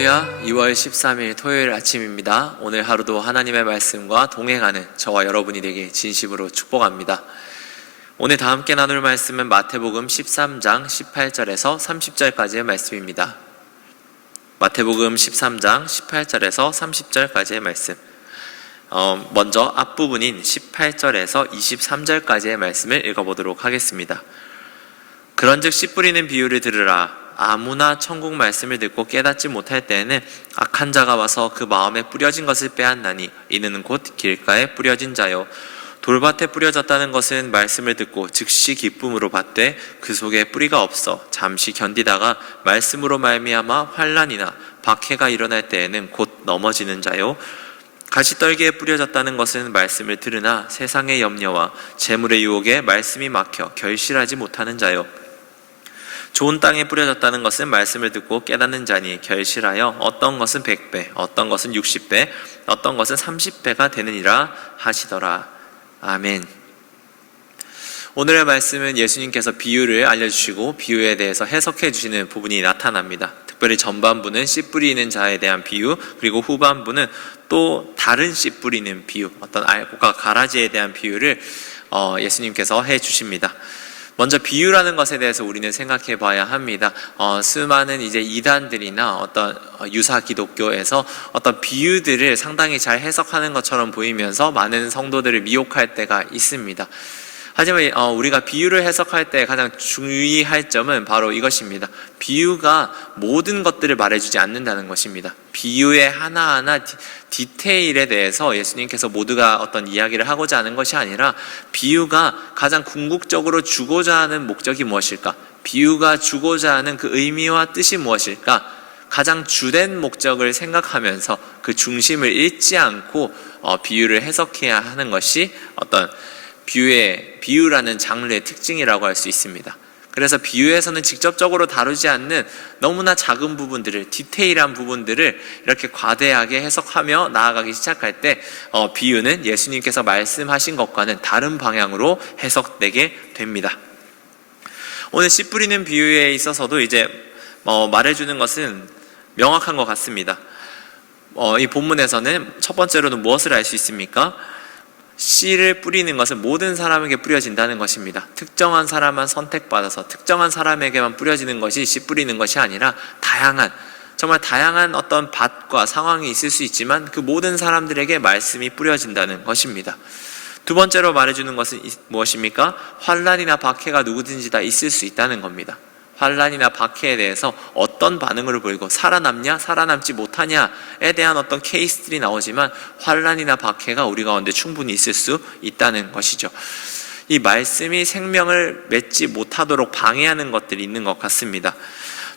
할렐루야. 2월 13일 토요일 아침입니다. 오늘 하루도 하나님의 말씀과 동행하는 저와 여러분이 되게 진심으로 축복합니다. 오늘 다 함께 나눌 말씀은 마태복음 13장 18절에서 30절까지의 말씀입니다. 마태복음 13장 18절에서 30절까지의 말씀. 먼저 앞부분인 18절에서 23절까지의 말씀을 읽어보도록 하겠습니다. 그런즉 씨 뿌리는 비유를 들으라. 아무나 천국 말씀을 듣고 깨닫지 못할 때에는 악한 자가 와서 그 마음에 뿌려진 것을 빼앗나니 이는 곧 길가에 뿌려진 자요 돌밭에 뿌려졌다는 것은 말씀을 듣고 즉시 기쁨으로 받되 그 속에 뿌리가 없어 잠시 견디다가 말씀으로 말미암아 환난이나 박해가 일어날 때에는 곧 넘어지는 자요 가시떨기에 뿌려졌다는 것은 말씀을 들으나 세상의 염려와 재물의 유혹에 말씀이 막혀 결실하지 못하는 자요 좋은 땅에 뿌려졌다는 것은 말씀을 듣고 깨닫는 자니 결실하여 어떤 것은 100배, 어떤 것은 60배, 어떤 것은 30배가 되느니라 하시더라. 아멘. 오늘의 말씀은 예수님께서 비유를 알려주시고 비유에 대해서 해석해 주시는 부분이 나타납니다. 특별히 전반부는 씨 뿌리는 자에 대한 비유, 그리고 후반부는 또 다른 씨 뿌리는 비유, 어떤 알곡과 가라지에 대한 비유를 예수님께서 해 주십니다. 먼저 비유라는 것에 대해서 우리는 생각해 봐야 합니다. 수많은 이제 이단들이나 어떤 유사 기독교에서 어떤 비유들을 상당히 잘 해석하는 것처럼 보이면서 많은 성도들을 미혹할 때가 있습니다. 하지만 우리가 비유를 해석할 때 가장 주의할 점은 바로 이것입니다. 비유가 모든 것들을 말해주지 않는다는 것입니다. 비유의 하나하나 디테일에 대해서 예수님께서 모두가 어떤 이야기를 하고자 하는 것이 아니라 비유가 가장 궁극적으로 주고자 하는 목적이 무엇일까? 비유가 주고자 하는 그 의미와 뜻이 무엇일까? 가장 주된 목적을 생각하면서 그 중심을 잃지 않고 비유를 해석해야 하는 것이 어떤 비유라는 장르의 특징이라고 할 수 있습니다. 그래서 비유에서는 직접적으로 다루지 않는 너무나 작은 부분들을, 디테일한 부분들을 이렇게 과대하게 해석하며 나아가기 시작할 때 비유는 예수님께서 말씀하신 것과는 다른 방향으로 해석되게 됩니다. 오늘 씨 뿌리는 비유에 있어서도 이제 말해주는 것은 명확한 것 같습니다. 이 본문에서는 첫 번째로는 무엇을 알 수 있습니까? 씨를 뿌리는 것은 모든 사람에게 뿌려진다는 것입니다. 특정한 사람만 선택받아서 특정한 사람에게만 뿌려지는 것이 씨 뿌리는 것이 아니라 정말 다양한 어떤 밭과 상황이 있을 수 있지만 그 모든 사람들에게 말씀이 뿌려진다는 것입니다. 두 번째로 말해주는 것은 무엇입니까? 환난이나 박해가 누구든지 다 있을 수 있다는 겁니다. 환난이나 박해에 대해서 어떤 반응을 보이고 살아남냐 살아남지 못하냐에 대한 어떤 케이스들이 나오지만 환난이나 박해가 우리 가운데 충분히 있을 수 있다는 것이죠. 이 말씀이 생명을 맺지 못하도록 방해하는 것들이 있는 것 같습니다.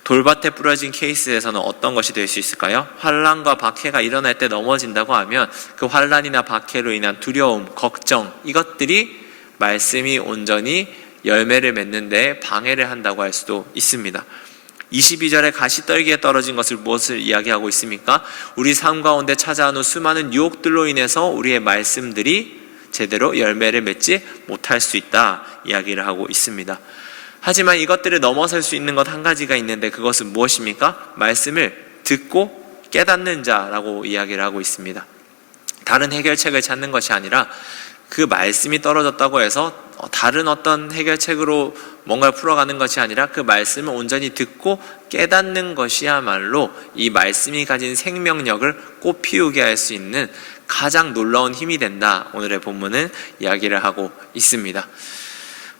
돌밭에 뿌려진 케이스에서는 어떤 것이 될 수 있을까요? 환난과 박해가 일어날 때 넘어진다고 하면 그 환난이나 박해로 인한 두려움, 걱정, 이것들이 말씀이 온전히 열매를 맺는 데 방해를 한다고 할 수도 있습니다. 22절에 가시떨기에 떨어진 것을 무엇을 이야기하고 있습니까? 우리 삶 가운데 찾아오는 수많은 유혹들로 인해서 우리의 말씀들이 제대로 열매를 맺지 못할 수 있다 이야기를 하고 있습니다. 하지만 이것들을 넘어설 수 있는 것 한 가지가 있는데 그것은 무엇입니까? 말씀을 듣고 깨닫는 자라고 이야기를 하고 있습니다. 다른 해결책을 찾는 것이 아니라 그 말씀이 떨어졌다고 해서 다른 어떤 해결책으로 뭔가를 풀어가는 것이 아니라 그 말씀을 온전히 듣고 깨닫는 것이야말로 이 말씀이 가진 생명력을 꽃피우게 할 수 있는 가장 놀라운 힘이 된다. 오늘의 본문은 이야기를 하고 있습니다.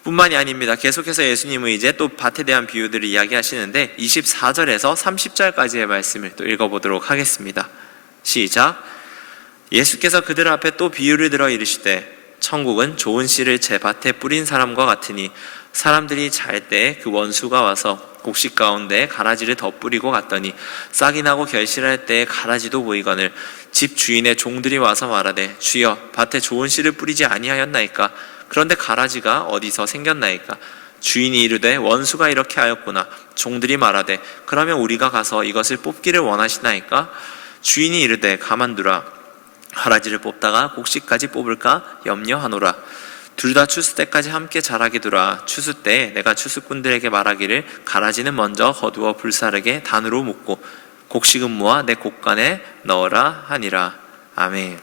뿐만이 아닙니다. 계속해서 예수님은 이제 또 밭에 대한 비유들을 이야기하시는데 24절에서 30절까지의 말씀을 또 읽어보도록 하겠습니다. 시작. 예수께서 그들 앞에 또 비유를 들어 이르시되 천국은 좋은 씨를 제 밭에 뿌린 사람과 같으니 사람들이 잘 때 그 원수가 와서 곡식 가운데 가라지를 덧뿌리고 갔더니 싹이 나고 결실할 때에 가라지도 보이거늘 집 주인의 종들이 와서 말하되 주여 밭에 좋은 씨를 뿌리지 아니하였나이까 그런데 가라지가 어디서 생겼나이까 주인이 이르되 원수가 이렇게 하였구나 종들이 말하되 그러면 우리가 가서 이것을 뽑기를 원하시나이까 주인이 이르되 가만두라 가라지를 뽑다가 곡식까지 뽑을까 염려하노라. 둘 다 추수 때까지 함께 자라게 두라. 추수 때에 내가 추수꾼들에게 말하기를 가라지는 먼저 거두어 불사르게 단으로 묶고 곡식은 모아 내 곡간에 넣어라 하니라. 아멘.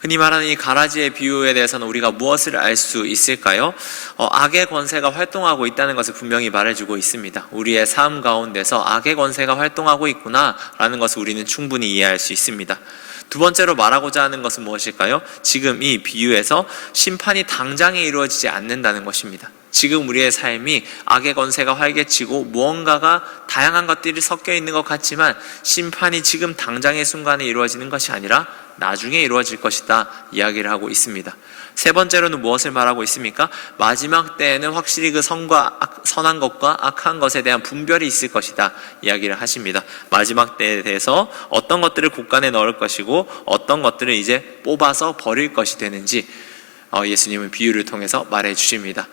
흔히 말하는 이 가라지의 비유에 대해서는 우리가 무엇을 알 수 있을까요? 악의 권세가 활동하고 있다는 것을 분명히 말해주고 있습니다. 우리의 삶 가운데서 악의 권세가 활동하고 있구나라는 것을 우리는 충분히 이해할 수 있습니다. 두 번째로 말하고자 하는 것은 무엇일까요? 지금 이 비유에서 심판이 당장에 이루어지지 않는다는 것입니다. 지금 우리의 삶이 악의 권세가 활개치고 무언가가 다양한 것들이 섞여 있는 것 같지만 심판이 지금 당장의 순간에 이루어지는 것이 아니라 나중에 이루어질 것이다 이야기를 하고 있습니다. 세 번째로는 무엇을 말하고 있습니까? 마지막 때에는 확실히 그 선한 것과 악한 것에 대한 분별이 있을 것이다 이야기를 하십니다. 마지막 때에 대해서 어떤 것들을 곳간에 넣을 것이고 어떤 것들을 이제 뽑아서 버릴 것이 되는지 예수님은 비유를 통해서 말해 주십니다.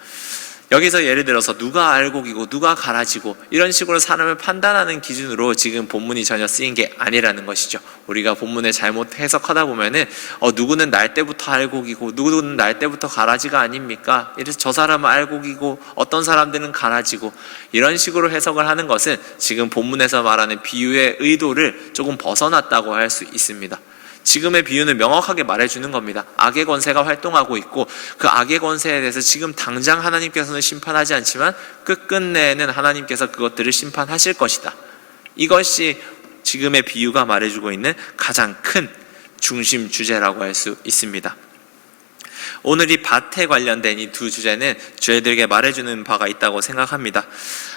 여기서 예를 들어서 누가 알곡이고 누가 가라지고 이런 식으로 사람을 판단하는 기준으로 지금 본문이 전혀 쓰인 게 아니라는 것이죠. 우리가 본문을 잘못 해석하다 보면은 누구는 날 때부터 알곡이고 누구는 날 때부터 가라지가 아닙니까? 이래서 저 사람은 알곡이고 어떤 사람들은 가라지고 이런 식으로 해석을 하는 것은 지금 본문에서 말하는 비유의 의도를 조금 벗어났다고 할 수 있습니다. 지금의 비유는 명확하게 말해주는 겁니다. 악의 권세가 활동하고 있고 그 악의 권세에 대해서 지금 당장 하나님께서는 심판하지 않지만 끝끝내에는 하나님께서 그것들을 심판하실 것이다. 이것이 지금의 비유가 말해주고 있는 가장 큰 중심 주제라고 할 수 있습니다. 오늘 이 밭에 관련된 이 두 주제는 저희들에게 말해주는 바가 있다고 생각합니다.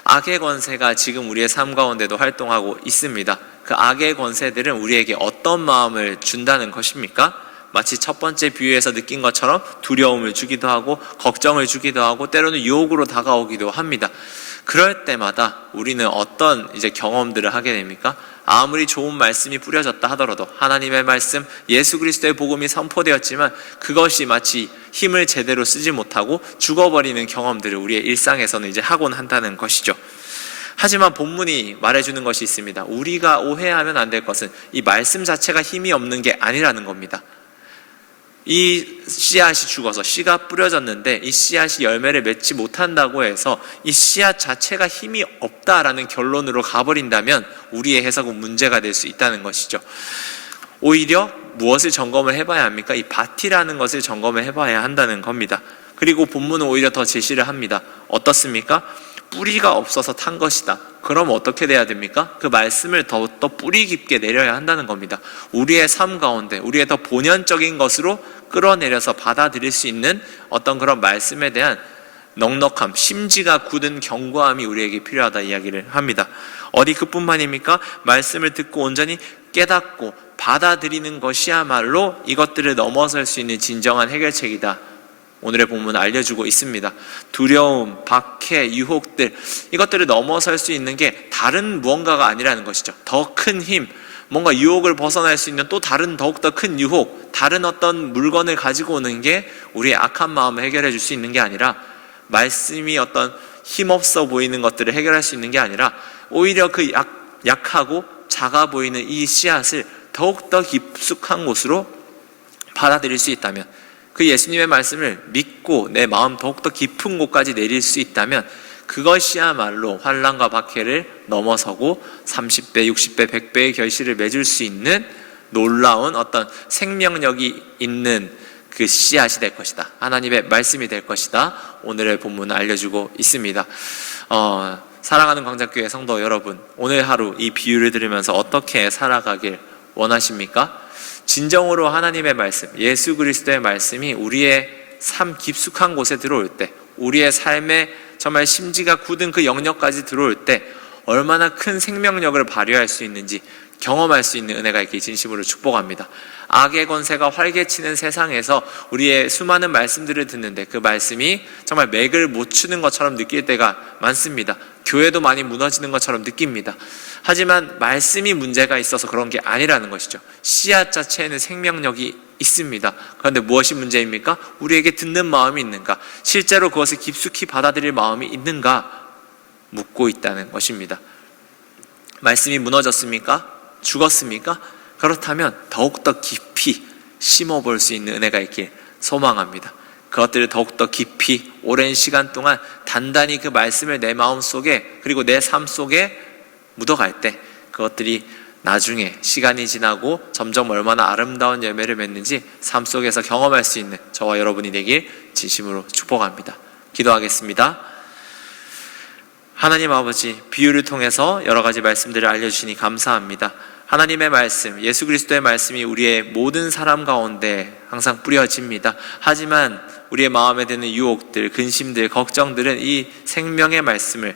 악의 권세가 지금 우리의 삶 가운데도 활동하고 있습니다. 그 악의 권세들은 우리에게 어떤 마음을 준다는 것입니까? 마치 첫 번째 비유에서 느낀 것처럼 두려움을 주기도 하고 걱정을 주기도 하고 때로는 유혹으로 다가오기도 합니다. 그럴 때마다 우리는 어떤 경험들을 하게 됩니까? 아무리 좋은 말씀이 뿌려졌다 하더라도 하나님의 말씀, 예수 그리스도의 복음이 선포되었지만 그것이 마치 힘을 제대로 쓰지 못하고 죽어버리는 경험들을 우리의 일상에서는 하곤 한다는 것이죠. 하지만 본문이 말해주는 것이 있습니다. 우리가 오해하면 안 될 것은 이 말씀 자체가 힘이 없는 게 아니라는 겁니다. 이 씨앗이 죽어서 씨가 뿌려졌는데 이 씨앗이 열매를 맺지 못한다고 해서 이 씨앗 자체가 힘이 없다라는 결론으로 가버린다면 우리의 해석은 문제가 될 수 있다는 것이죠. 오히려 무엇을 점검을 해봐야 합니까? 이 밭이라는 것을 점검을 해봐야 한다는 겁니다. 그리고 본문은 오히려 더 제시를 합니다. 어떻습니까? 뿌리가 없어서 탄 것이다. 그럼 어떻게 돼야 됩니까? 그 말씀을 더욱더 뿌리 깊게 내려야 한다는 겁니다. 우리의 삶 가운데 우리의 더 본연적인 것으로 끌어내려서 받아들일 수 있는 어떤 그런 말씀에 대한 넉넉함, 심지가 굳은 견고함이 우리에게 필요하다 이야기를 합니다. 어디 그뿐만입니까? 말씀을 듣고 온전히 깨닫고 받아들이는 것이야말로 이것들을 넘어설 수 있는 진정한 해결책이다. 오늘의 본문은 알려주고 있습니다. 두려움, 박해, 유혹들 이것들을 넘어설 수 있는 게 다른 무언가가 아니라는 것이죠. 더 큰 힘, 뭔가 유혹을 벗어날 수 있는 또 다른 더욱더 큰 유혹, 다른 어떤 물건을 가지고 오는 게 우리의 악한 마음을 해결해 줄 수 있는 게 아니라 말씀이 어떤 힘없어 보이는 것들을 해결할 수 있는 게 아니라 오히려 그 약하고 작아 보이는 이 씨앗을 더욱더 깊숙한 곳으로 받아들일 수 있다면 그 예수님의 말씀을 믿고 내 마음 더욱더 깊은 곳까지 내릴 수 있다면 그것이야말로 환난과 박해를 넘어서고 30배, 60배, 100배의 결실을 맺을 수 있는 놀라운 어떤 생명력이 있는 그 씨앗이 될 것이다. 하나님의 말씀이 될 것이다. 오늘의 본문은 알려주고 있습니다. 사랑하는 광장교회 성도 여러분, 오늘 하루 이 비유를 들으면서 어떻게 살아가길 원하십니까? 진정으로 하나님의 말씀, 예수 그리스도의 말씀이 우리의 삶 깊숙한 곳에 들어올 때, 우리의 삶에 정말 심지가 굳은 그 영역까지 들어올 때 얼마나 큰 생명력을 발휘할 수 있는지 경험할 수 있는 은혜가 있길 진심으로 축복합니다. 악의 권세가 활개치는 세상에서 우리의 수많은 말씀들을 듣는데 그 말씀이 정말 맥을 못 추는 것처럼 느낄 때가 많습니다. 교회도 많이 무너지는 것처럼 느낍니다. 하지만 말씀이 문제가 있어서 그런 게 아니라는 것이죠. 씨앗 자체에는 생명력이 있습니다. 그런데 무엇이 문제입니까? 우리에게 듣는 마음이 있는가? 실제로 그것을 깊숙이 받아들일 마음이 있는가? 묻고 있다는 것입니다. 말씀이 무너졌습니까? 죽었습니까? 그렇다면 더욱더 깊이 심어볼 수 있는 은혜가 있길 소망합니다. 그것들을 더욱더 깊이 오랜 시간 동안 단단히 그 말씀을 내 마음 속에 그리고 내 삶 속에 묻어갈 때 그것들이 나중에 시간이 지나고 점점 얼마나 아름다운 열매를 맺는지 삶 속에서 경험할 수 있는 저와 여러분이 되길 진심으로 축복합니다. 기도하겠습니다. 하나님 아버지, 비유를 통해서 여러 가지 말씀들을 알려주시니 감사합니다. 하나님의 말씀, 예수 그리스도의 말씀이 우리의 모든 사람 가운데 항상 뿌려집니다. 하지만 우리의 마음에 드는 유혹들, 근심들, 걱정들은 이 생명의 말씀을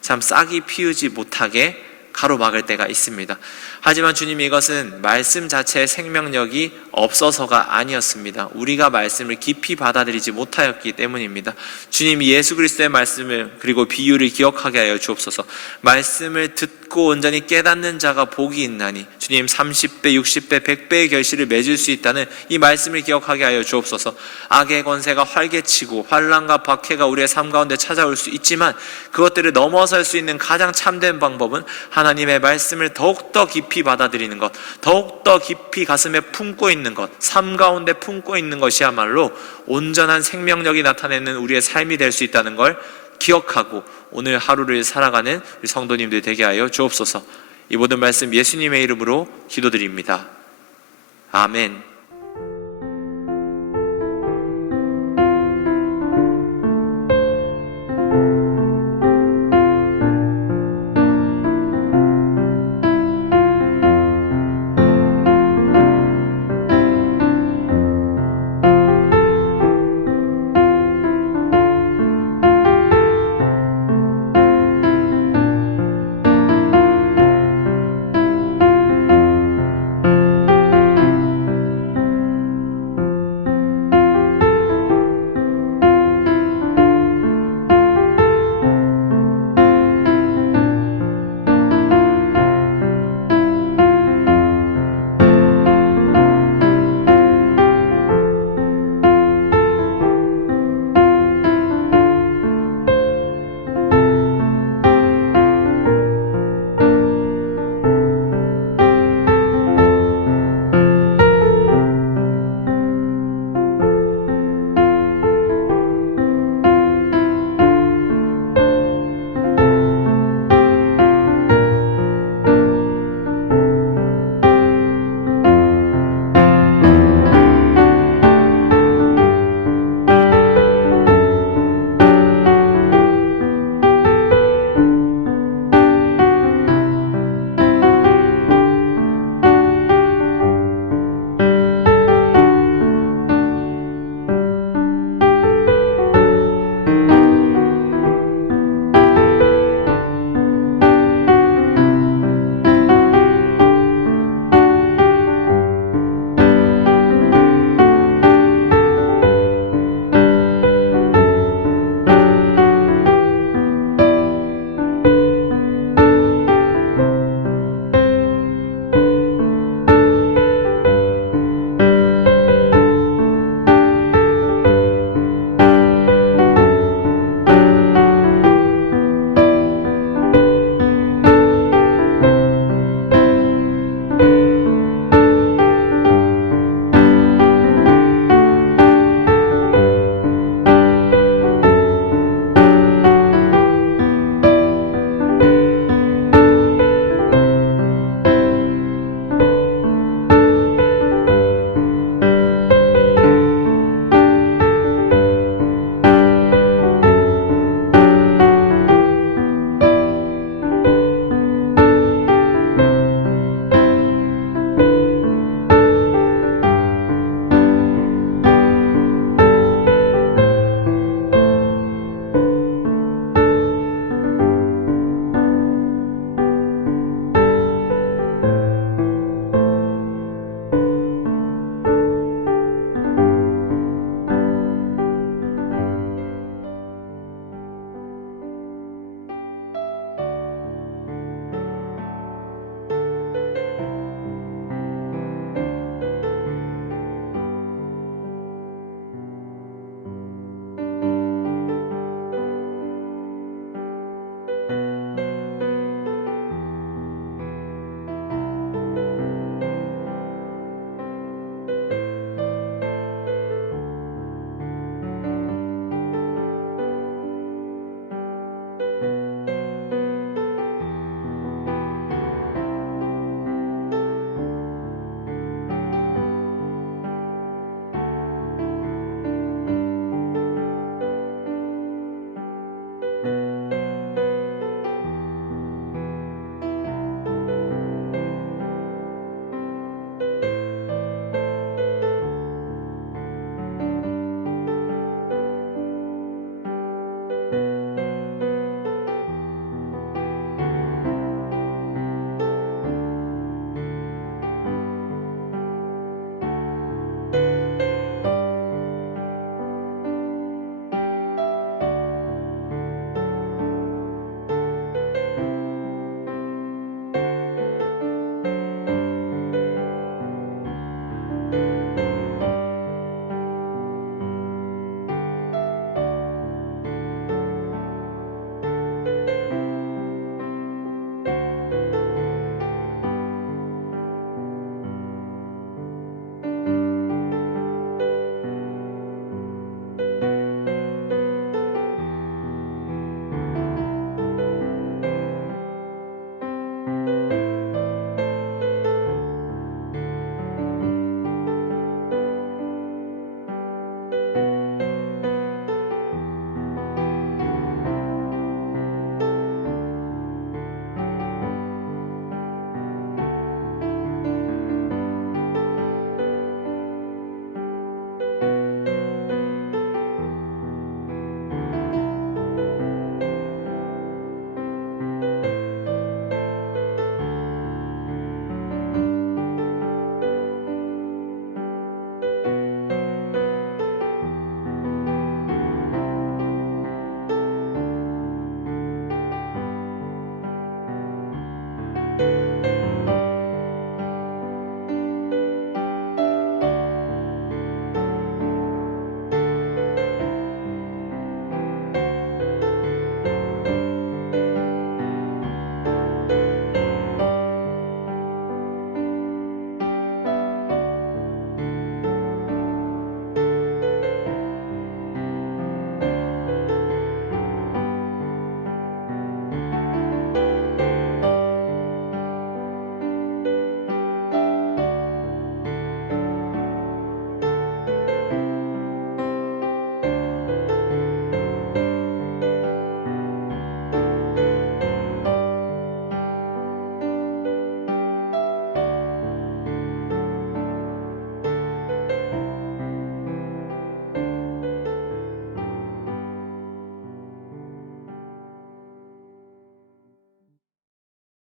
참 싹이 피우지 못하게 가로막을 때가 있습니다. 하지만 주님, 이것은 말씀 자체의 생명력이 없어서가 아니었습니다. 우리가 말씀을 깊이 받아들이지 못하였기 때문입니다. 주님, 예수 그리스도의 말씀을 그리고 비유를 기억하게 하여 주옵소서. 말씀을 듣고 온전히 깨닫는 자가 복이 있나니 주님, 30배, 60배, 100배의 결실을 맺을 수 있다는 이 말씀을 기억하게 하여 주옵소서. 악의 권세가 활개치고 환난과 박해가 우리의 삶 가운데 찾아올 수 있지만 그것들을 넘어설 수 있는 가장 참된 방법은 하나님의 말씀을 더욱더 깊이 받아들이는 것, 더욱더 깊이 가슴에 품고 있는 것, 삶 가운데 품고 있는 것이야말로 온전한 생명력이 나타내는 우리의 삶이 될 수 있다는 걸 기억하고 오늘 하루를 살아가는 우리 성도님들 되게 하여 주옵소서. 이 모든 말씀 예수님의 이름으로 기도드립니다. 아멘.